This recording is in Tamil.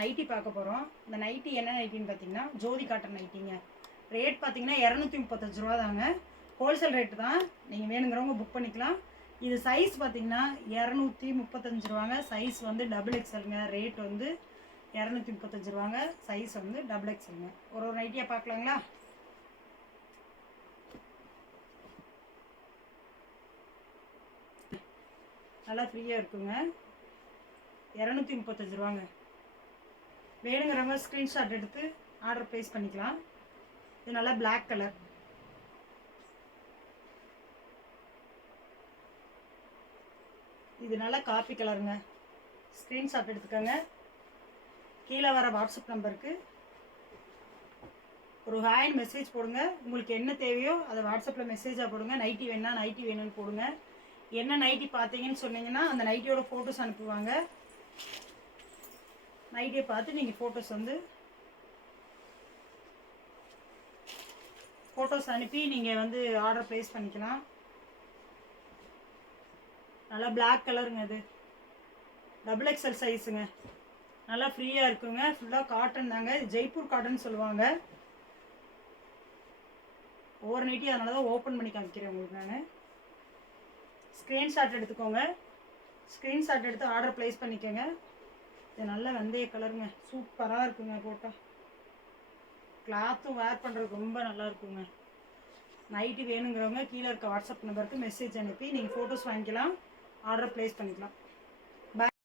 நைட்டி பார்க்க போகிறோம். இந்த நைட்டி என்ன நைட்டின்னு பார்த்தீங்கன்னா ஜோதி காட்டன் நைட்டிங்க. ரேட் பார்த்தீங்கன்னா 235 ரூபா தாங்க. ஹோல்சேல் ரேட்டு தான். நீங்கள் வேணுங்கிறவங்க புக் பண்ணிக்கலாம். இது சைஸ் பார்த்தீங்கன்னா 235 ரூபாங்க. சைஸ் வந்து டபுள் எக்ஸலுங்க. ரேட் வந்து 235 ரூபாங்க. சைஸ் வந்து டபுள் எக்ஸலுங்க. ஒரு நைட்டியாக பார்க்கலாங்களா? நல்லா ஃப்ரீயாக இருக்குங்க. 235 ரூபாங்க. வேணுங்கிறவங்க ஸ்க்ரீன்ஷாட் எடுத்து ஆர்டர் ப்ளேஸ் பண்ணிக்கலாம். இது நல்லா பிளாக் கலர். இது நல்லா காப்பி கலருங்க. ஸ்க்ரீன்ஷாட் எடுத்துக்கோங்க. கீழே வர வாட்ஸ்அப் நம்பருக்கு ஒரு ஹாய் மெசேஜ் போடுங்க. உங்களுக்கு என்ன தேவையோ அதை வாட்ஸ்அப்பில் மெசேஜாக போடுங்க. நைட்டி வேணுன்னா நைட்டி வேணும்னு போடுங்க. என்ன நைட்டி பார்த்தீங்கன்னு சொன்னீங்கன்னா அந்த நைட்டியோட ஃபோட்டோஸ் அனுப்புவாங்க. நைட்டியை பார்த்து நீங்கள் ஃபோட்டோஸ் அனுப்பி நீங்கள் வந்து ஆர்டர் ப்ளேஸ் பண்ணிக்கலாம். நல்லா பிளாக் கலருங்க. இது டபுள் எக்ஸல் சைஸுங்க. நல்லா ஃப்ரீயாக இருக்குங்க. ஃபுல்லாக காட்டன் தாங்க. இது ஜெய்ப்பூர் காட்டன் சொல்லுவாங்க. ஒவ்வொரு நைட்டி அதனால தான் ஓப்பன் பண்ணி காமிக்கிறேன் உங்களுக்கு. நான் ஸ்க்ரீன்ஷாட் எடுத்துக்கோங்க. ஸ்க்ரீன்ஷாட் எடுத்து ஆர்டர் ப்ளேஸ் பண்ணிக்கோங்க. இது நல்ல வெந்தய கலருங்க. சூப்பராக இருக்குங்க. போட்டால் கிளாத்தும் வேர் பண்ணுறதுக்கு ரொம்ப நல்லா இருக்குங்க. நைட்டி வேணுங்கிறவங்க கீழே இருக்க வாட்ஸ்அப் நம்பருக்கு மெசேஜ் அனுப்பி நீங்கள் ஃபோட்டோஸ் வாங்கிக்கலாம். ஆர்டர் ப்ளேஸ் பண்ணிக்கலாம்.